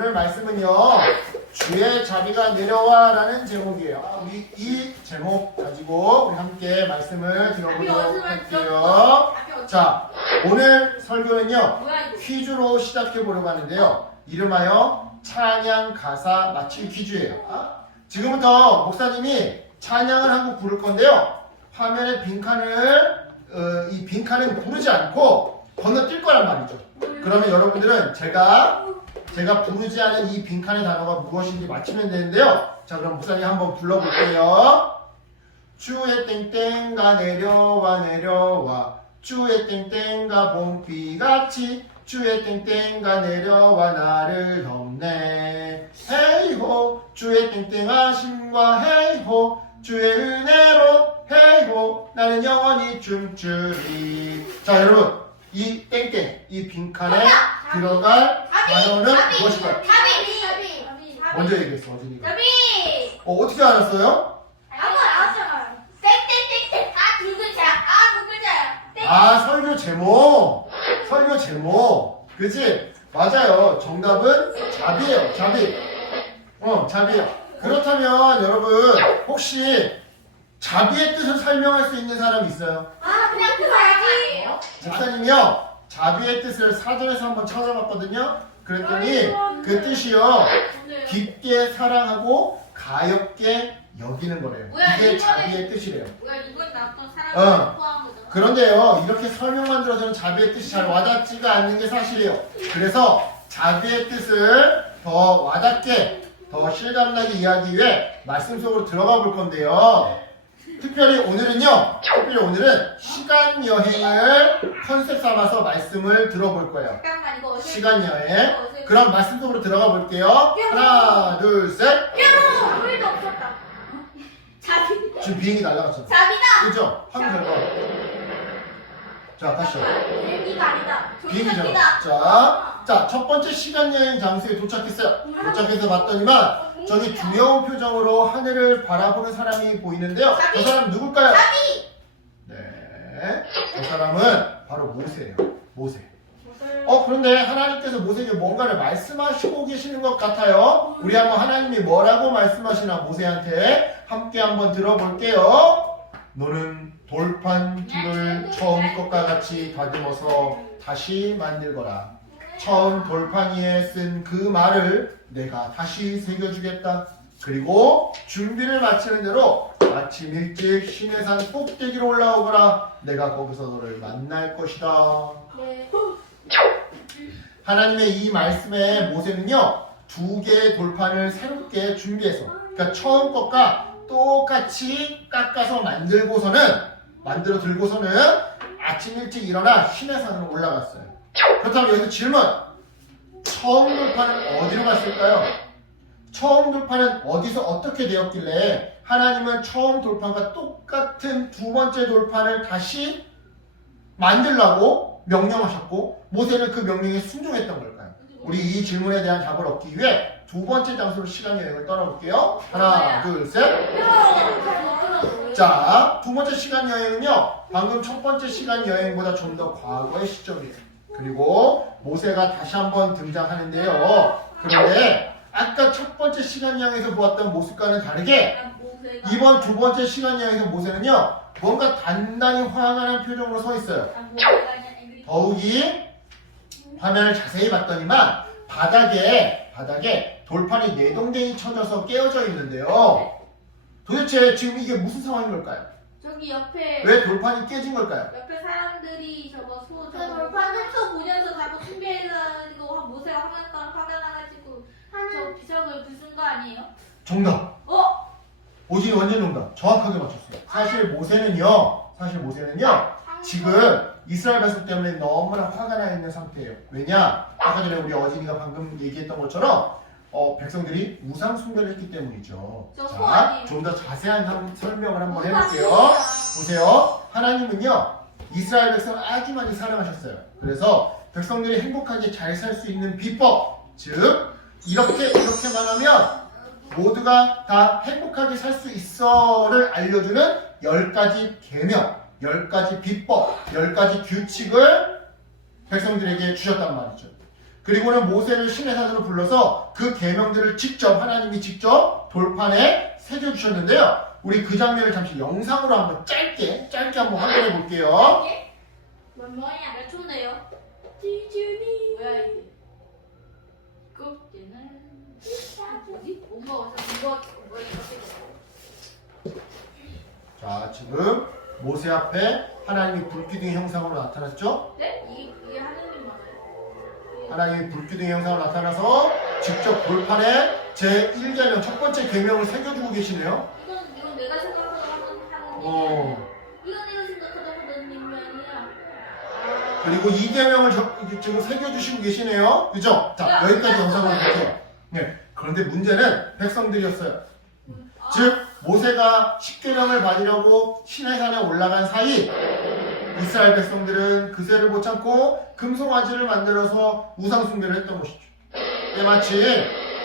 오늘 말씀은요. 주의 자비가 내려와 라는 제목이에요. 우리 이 제목 가지고 우리 함께 말씀을 들어보도록 할게요. 자, 오늘 설교는요. 퀴즈로 시작해 보려고 하는데요. 이름하여 찬양 가사 맞힐 퀴즈예요. 지금부터 목사님이 찬양을 한 곡 부를 건데요. 화면에 이 빈칸은 부르지 않고 건너뛸 거란 말이죠. 그러면 여러분들은 제가 부르지 않은 이 빈칸의 단어가 무엇인지 맞히면 되는데요. 자, 그럼 목사님 한번 불러볼게요. 주의 땡땡가 내려와 주의 땡땡가 봄비같이 주의 땡땡가 내려와 나를 덮네. 헤이호 주의 땡땡하심과 헤이호 주의 은혜로 헤이호 나는 영원히 춤추리. 자, 여러분 이 땡땡 이 빈칸에 들어갈 단어는 무엇일까요? 자비. 먼저 얘기했어 어진이가. 자비. 어떻게 알았어요? 아까 나왔잖아요. 땡땡땡땡. 두 글자야. 아, 설교 제목. 그치? 맞아요. 정답은 자비예요. 자비예요. 그렇다면 여러분 혹시 자비의 뜻을 설명할 수 있는 사람 있어요? 그냥 그거야지. 목사님이요. 자비의 뜻을 사전에서 한번 찾아봤거든요. 그랬더니 그 뜻이요. 깊게 사랑하고 가엾게 여기는 거래요. 이게 자비의 뜻이래요. 이건 나왔던 사랑을 포함한 거죠. 그런데요, 이렇게 설명만 들어서는 자비의 뜻이 잘 와닿지가 않는 게 사실이에요. 그래서 자비의 뜻을 더 와닿게, 더 실감나게 이해하기 위해 말씀 속으로 들어가 볼 건데요. 특별히 오늘은 시간 여행을 컨셉 삼아서 말씀을 들어볼 거예요. 잠깐만 이거 어제 시간 여행. 그럼 말씀 속으로 들어가 볼게요. 하나, 둘, 셋. 아무 일도 없었다. 자비. 지금 비행기 날아갔잖아. 자비다. 그죠? 확인 결과. 자, 다시요. 비행기가 아니다. 비행기잖아. 자, 첫 번째 시간 여행 장소에 도착했어요. 도착해서 봤더니만 저기 두려운 표정으로 하늘을 바라보는 사람이 보이는데요. 저 사람 누굴까요? 자비. 네, 저 사람은 바로 모세예요. 모세. 그런데 하나님께서 모세에게 뭔가를 말씀하시고 계시는 것 같아요. 우리 한번 하나님이 뭐라고 말씀하시나 모세한테 함께 한번 들어볼게요. 너는 돌판 팁을 처음 것과 같이 다듬어서 다시 만들거라. 처음 돌판 위에 쓴 그 말을 내가 다시 새겨주겠다. 그리고 준비를 마치는 대로 아침 일찍 시내산 꼭대기로 올라오거라. 내가 거기서 너를 만날 것이다. 네. 하나님의 이 말씀에 모세는요, 두 개의 돌판을 새롭게 준비해서, 그러니까 처음 것과 똑같이 깎아서 만들어 들고서는 아침 일찍 일어나 시내산으로 올라갔어요. 그렇다면 여기서 질문. 처음 돌판은 어디로 갔을까요? 처음 돌판은 어디서 어떻게 되었길래 하나님은 처음 돌판과 똑같은 두 번째 돌판을 다시 만들라고 명령하셨고 모세는 그 명령에 순종했던 걸까요? 우리 이 질문에 대한 답을 얻기 위해 두 번째 장소로 시간 여행을 떠나볼게요. 하나, 둘, 셋. 자, 두 번째 시간 여행은요, 방금 첫 번째 시간 여행보다 좀 더 과거의 시점이에요. 그리고 모세가 다시 한번 등장하는데요. 그런데 아까 첫 번째 시간 여행에서 보았던 모습과는 다르게 이번 두 번째 시간 여행에서 모세는요, 뭔가 단단히 화가 표정으로 서 있어요. 더욱이 화면을 자세히 봤더니만 바닥에 돌판이 내동댕이 쳐져서 깨어져 있는데요. 도대체 지금 이게 무슨 상황인 걸까요? 저기 옆에 왜 돌판이 깨진 걸까요? 옆에 사람들이 돌판을 또 보면서 자꾸 준비해서 모세가 화가 나가지고 저 비석을 부순 거 아니에요? 정답. 오진이 완전 정답. 정확하게 맞췄어요. 사실 모세는요 지금 이스라엘 백성 때문에 너무나 화가 나 있는 상태예요. 왜냐? 아까 전에 우리 어진이가 방금 얘기했던 것처럼 백성들이 우상 숭배를 했기 때문이죠. 자, 좀 더 자세한 설명을 한번 해볼게요. 보세요. 하나님은요, 이스라엘 백성을 아주 많이 사랑하셨어요. 그래서 백성들이 행복하게 잘 살 수 있는 비법, 즉 이렇게만 하면 모두가 다 행복하게 살 수 있어를 알려주는 10가지 계명, 10가지 비법, 10가지 규칙을 백성들에게 주셨단 말이죠. 그리고는 모세를 신의 산으로 불러서 그 계명들을 직접 하나님이 직접 돌판에 새겨주셨는데요. 우리 그 장면을 잠시 영상으로 한번 짧게 한번 확인해 볼게요. 이게? 뭐야? 몇 초인데요? 디즈니. 뭐야 이게? 그때는 뭐지? 뭔가 어디서 뭐야 이렇게 자, 지금 모세 앞에 하나님이 불기둥의 형상으로 나타났죠? 네? 이게 하느님 맞아요? 하나님이 불기둥의 형상으로 나타나서 직접 돌판에 제1계명 첫 번째 계명을 새겨주고 계시네요. 이건 내가 생각하는 어. 이건 내가 생각하는 하느님이 아니야. 그리고 이 계명을 지금 새겨주시고 계시네요. 그죠? 자, 여기까지 영상을 볼게요. 네. 그런데 문제는 백성들이었어요. 즉 모세가 십계명을 받으려고 시내산에 올라간 사이 이스라엘 백성들은 그새를 못 참고 금송아지를 만들어서 우상 숭배를 했던 것이죠.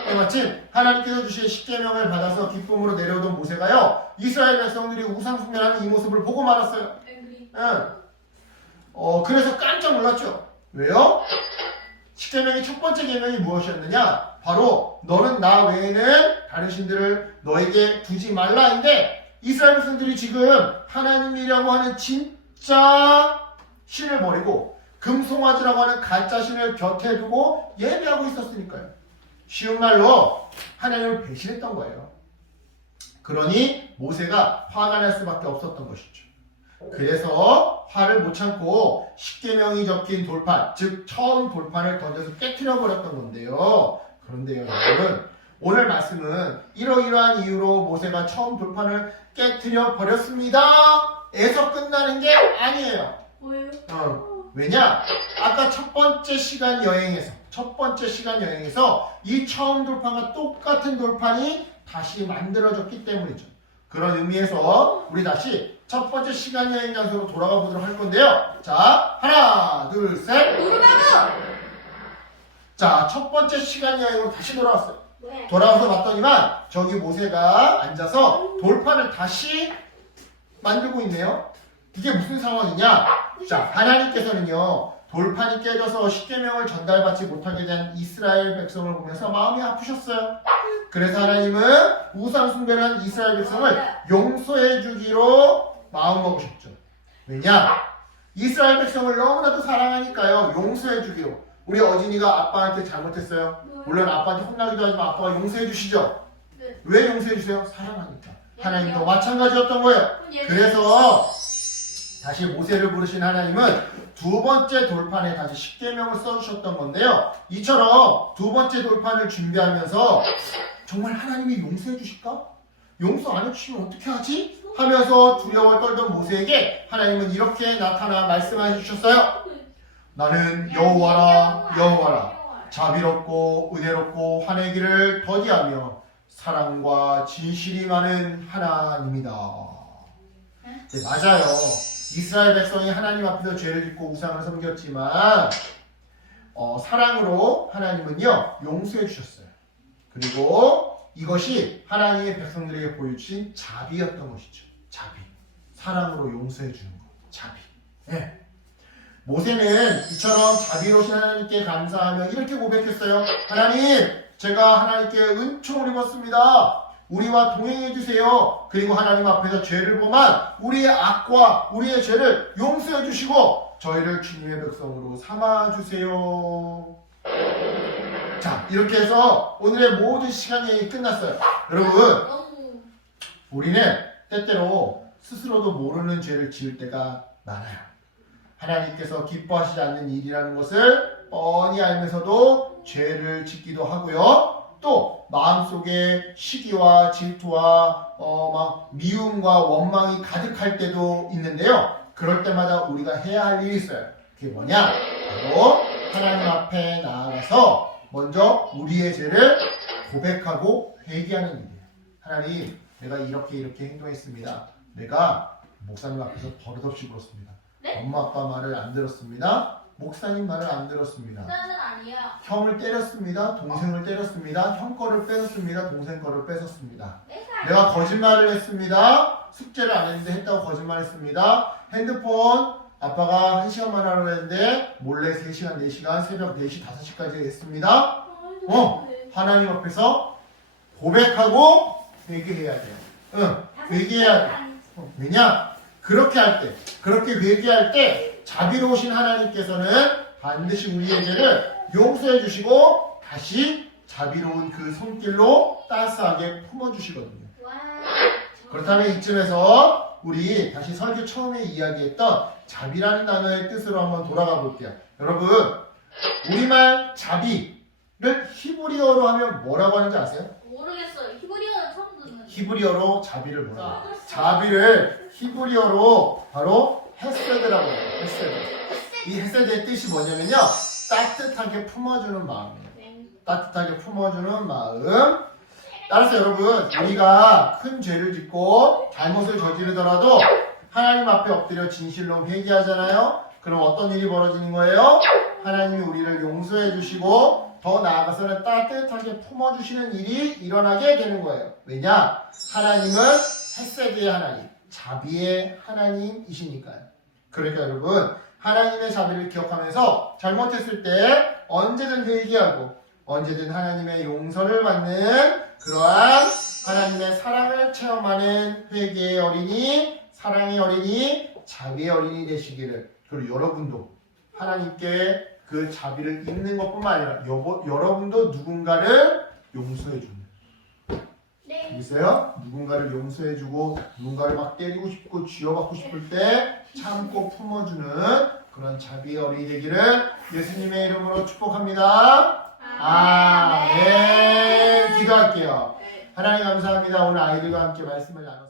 때마침 하나님께서 주신 십계명을 받아서 기쁨으로 내려오던 모세가요, 이스라엘 백성들이 우상 숭배하는 이 모습을 보고 말았어요. 응. 그래서 깜짝 놀랐죠. 왜요? 십계명의 첫 번째 계명이 무엇이었느냐? 바로 너는 나 외에는 다른 신들을 너에게 두지 말라인데, 이스라엘 백성들이 지금 하나님이라고 하는 진짜 신을 버리고 금송아지라고 하는 가짜 신을 곁에 두고 예배하고 있었으니까요. 쉬운 말로 하나님을 배신했던 거예요. 그러니 모세가 화가 날 수밖에 없었던 것이죠. 그래서 화를 못 참고 십계명이 적힌 돌판, 즉 처음 돌판을 던져서 깨트려 버렸던 건데요. 그런데요, 여러분, 오늘 말씀은 이러이러한 이유로 모세가 처음 돌판을 깨트려 버렸습니다 에서 끝나는 게 아니에요. 뭐예요? 왜냐? 아까 첫 번째 시간 여행에서 이 처음 돌판과 똑같은 돌판이 다시 만들어졌기 때문이죠. 그런 의미에서 우리 다시 첫 번째 시간 여행 장소로 돌아가 보도록 할 건데요. 자, 하나, 둘, 셋. 자, 첫 번째 시간 여행으로 다시 돌아왔어요. 네. 돌아와서 봤더니만 저기 모세가 앉아서 돌판을 다시 만들고 있네요. 이게 무슨 상황이냐? 자, 하나님께서는요, 돌판이 깨져서 십계명을 전달받지 못하게 된 이스라엘 백성을 보면서 마음이 아프셨어요. 그래서 하나님은 우상 숭배를 한 이스라엘 백성을 용서해 주기로 마음먹으셨죠. 왜냐? 이스라엘 백성을 너무나도 사랑하니까요, 용서해 주기로. 우리 어진이가 아빠한테 잘못했어요. 물론 아빠한테 혼나기도 하지만 아빠가 용서해 주시죠. 네. 왜 용서해 주세요? 사랑하니까. 하나님도 마찬가지였던 거예요. 예. 그래서 다시 모세를 부르신 하나님은 두 번째 돌판에 다시 십계명을 써주셨던 건데요. 이처럼 두 번째 돌판을 준비하면서 정말 하나님이 용서해 주실까? 용서 안 해주시면 어떻게 하지? 하면서 두려워 떨던 모세에게 하나님은 이렇게 나타나 말씀해 주셨어요. 나는 여호와라 자비롭고 은혜롭고 화내기를 더디하며 사랑과 진실이 많은 하나님이다. 네, 맞아요. 이스라엘 백성이 하나님 앞에서 죄를 짓고 우상을 섬겼지만 사랑으로 하나님은요 용서해 주셨어요. 그리고 이것이 하나님의 백성들에게 보여주신 자비였던 것이죠. 자비. 사랑으로 용서해 주는 것. 자비. 네. 모세는 이처럼 자비로우신 하나님께 감사하며 이렇게 고백했어요. 하나님, 제가 하나님께 은총을 입었습니다. 우리와 동행해 주세요. 그리고 하나님 앞에서 죄를 범한 우리의 악과 우리의 죄를 용서해 주시고 저희를 주님의 백성으로 삼아 주세요. 자, 이렇게 해서 오늘의 모든 시간 여행이 끝났어요. 여러분, 우리는 때때로 스스로도 모르는 죄를 지을 때가 많아요. 하나님께서 기뻐하시지 않는 일이라는 것을 뻔히 알면서도 죄를 짓기도 하고요. 또 마음속에 시기와 질투와 막 미움과 원망이 가득할 때도 있는데요. 그럴 때마다 우리가 해야 할 일이 있어요. 그게 뭐냐? 바로 하나님 앞에 나아가서 먼저 우리의 죄를 고백하고 회개하는 일이에요. 하나님, 내가 이렇게 행동했습니다. 내가 목사님 앞에서 버릇없이 굴었습니다. 네? 엄마 아빠 말을 안 들었습니다. 목사님 말을 안 들었습니다. 나는 아니야. 형을 때렸습니다. 동생을 때렸습니다. 형 거를 뺏었습니다. 동생 거를 뺏었습니다. 내가 내가 거짓말을 했습니다. 숙제를 안 했는데 했다고 거짓말했습니다. 핸드폰 아빠가 1시간만 하려고 했는데 몰래 3시간, 4시간, 새벽 4시, 5시까지 했습니다. 하나님 앞에서 고백하고 회개해야 돼요. 회개해야 돼. 왜냐? 그렇게 할 때, 그렇게 회개할 때 자비로우신 하나님께서는 반드시 우리의 죄를 용서해 주시고 다시 자비로운 그 손길로 따스하게 품어주시거든요. 그렇다면 이쯤에서 우리 다시 설교 처음에 이야기했던 자비라는 단어의 뜻으로 한번 돌아가 볼게요. 여러분, 우리말 자비를 히브리어로 하면 뭐라고 하는지 아세요? 모르겠어요. 히브리어는 처음 듣는. 히브리어로 자비를 뭐라고 해요? 자비를 히브리어로 바로 헤세드라고 해요. 헤세드. 이 헤세드의 뜻이 뭐냐면요. 따뜻하게 품어주는 마음이에요. 따뜻하게 품어주는 마음. 따라서 여러분, 우리가 큰 죄를 짓고 잘못을 저지르더라도 하나님 앞에 엎드려 진실로 회개하잖아요. 그럼 어떤 일이 벌어지는 거예요? 하나님이 우리를 용서해 주시고 더 나아가서는 따뜻하게 품어주시는 일이 일어나게 되는 거예요. 왜냐? 하나님은 헤세드의 하나님, 자비의 하나님이시니까요. 그러니까 여러분, 하나님의 자비를 기억하면서 잘못했을 때 언제든 회개하고 언제든 하나님의 용서를 받는 그러한 하나님의 사랑을 체험하는 회개의 어린이, 사랑의 어린이, 자비의 어린이 되시기를. 그리고 여러분도 하나님께 그 자비를 입는 것뿐만 아니라 여러분도 누군가를 용서해주는. 있어요? 누군가를 용서해주고 누군가를 막 때리고 싶고 쥐어받고 싶을 때 참고 품어주는 그런 자비의 어린이 되기를 예수님의 이름으로 축복합니다. 아멘. 기도할게요. 하나님 감사합니다. 오늘 아이들과 함께 말씀을 나눴습니다.